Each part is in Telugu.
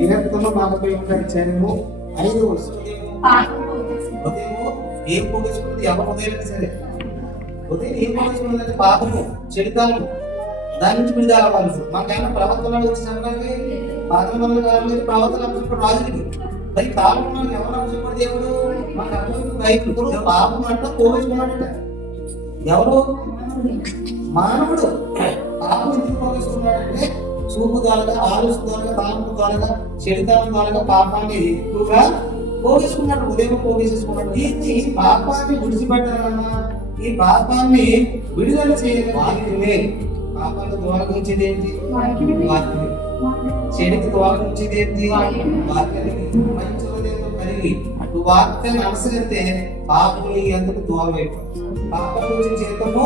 విరక్తము నాపై ఉన్న చర్యము 5 ఉదయము ఏం పోగొచ్చుకుంది ఎవరు ఉదయం సరే ఉదయం ఏం పోగొచ్చుకున్నది పాపము చెడుతాము దాని నుంచి విడుదల అవ్వాలి. మాకేమైనా ప్రవర్తనలు వచ్చినప్పటికీ పాత్రల కాలం ప్రవర్తన అంశపడి రాజులకి మరి కాలం ఎవరు అంశపడి దేవుడు మాకు అర్థం బయట పాపం అంట పోగొచ్చుకున్నాడట. ఎవరు మానవుడు పాపం ఎందుకు పోగొచ్చుకున్నాడంటే చూపు ద్వారా ఆలోచన ద్వారా తాలపు ద్వారా చెడుతనం ద్వారా పాపాన్ని ఎక్కువగా పోగేసుకున్నాడు. ఉదయం పోగేసుకున్నాడు. దీన్ని పాపాన్ని విడిచిపెట్టాలన్నా ఈ పాపాన్ని విడుదల చేయాలి. వాక్యమే పాపాన్ని దూరం ఉంచేది ఏంటి? వాక్యమే. చెడుకి దూరం ఉంచేది ఏంటి? వాక్యమే. మంచి హృదయంతో కలిగి వాక్యాన్ని అనుసరిస్తే పాపం ఎందుకు దూరం అయిపోతుంది. పాపం గురించి జీవితము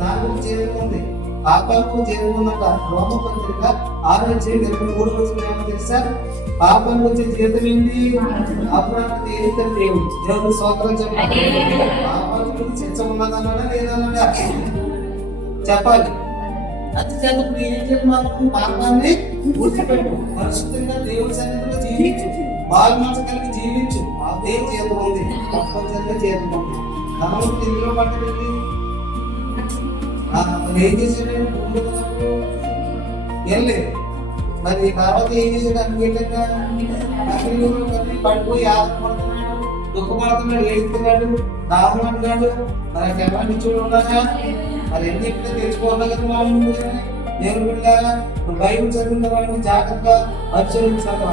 దాని గురించి జీవితం పాపాలకు చేరుకున్నాక రోమపత్రిక 6:23 తెలుసా? పాపం వచ్చే జీవితం ఏంటి? అప్పుడు దేవుడు దేవుడు స్తోత్రం చెప్పాలి. పాపాల గురించి చర్చ ఉన్నదన్నాడా లేదన్నాడా చెప్పాలి. అందుచేత ఏం చెప్పాలి? పాపాన్ని విడిచిపెట్టు, పరిశుద్ధంగా దేవుడి సన్నిధిలో జీవించు, బాగా మనసు కలిగి జీవించు. అదే జీవితం ఉంది, తప్పనిసరిగా జీవితం ఉంది. ధనవంతుడు ఇందులో పట్టబెట్టి ఏం చేసాడు? ఏం లేదు. మరి తర్వాత ఏం చేసాడు? అనుకూలంగా పడిపోయి ఆశపడుతున్నాడు, దుఃఖపడుతున్నాడు, ఏడుస్తున్నాడు, దాహం అంటున్నాడు. మరి ఎవరిని చూడాలా? మరి ఎన్ని ఎప్పుడైతే తెలుసుకోవాలి కదా వాళ్ళు దేవుడు బిడ్డలారా. బైబిల్ చదివిన వాళ్ళని జాగ్రత్తగా పరిశీలించాలి.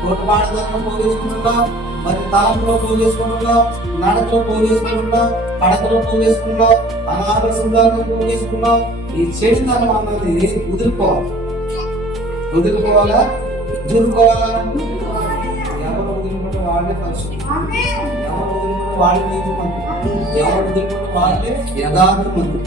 తోటపాడుదలలో పోగేసుకుంటున్నాం, మరి తలంలో పోగేసుకుంటున్నాం, నడకలో పోగేసుకుంటున్నాం, పడకలో పోగేసుకున్నాం, అనాథ సుందరంగా పోగేసుకున్నాం. ఈ చెడుతనం అన్నది వదులుకోవాలి. వదులుకోవాలా? వదులుకోవాలా? ఎవరు వదులుకుంటే వాళ్ళే పరిశుద్ధులు, ఎవరు వదులుకుంటే వాళ్ళే నీతిమంతులు, ఎవరు వదులుకుంటే వాళ్ళే యథార్థవంతులు.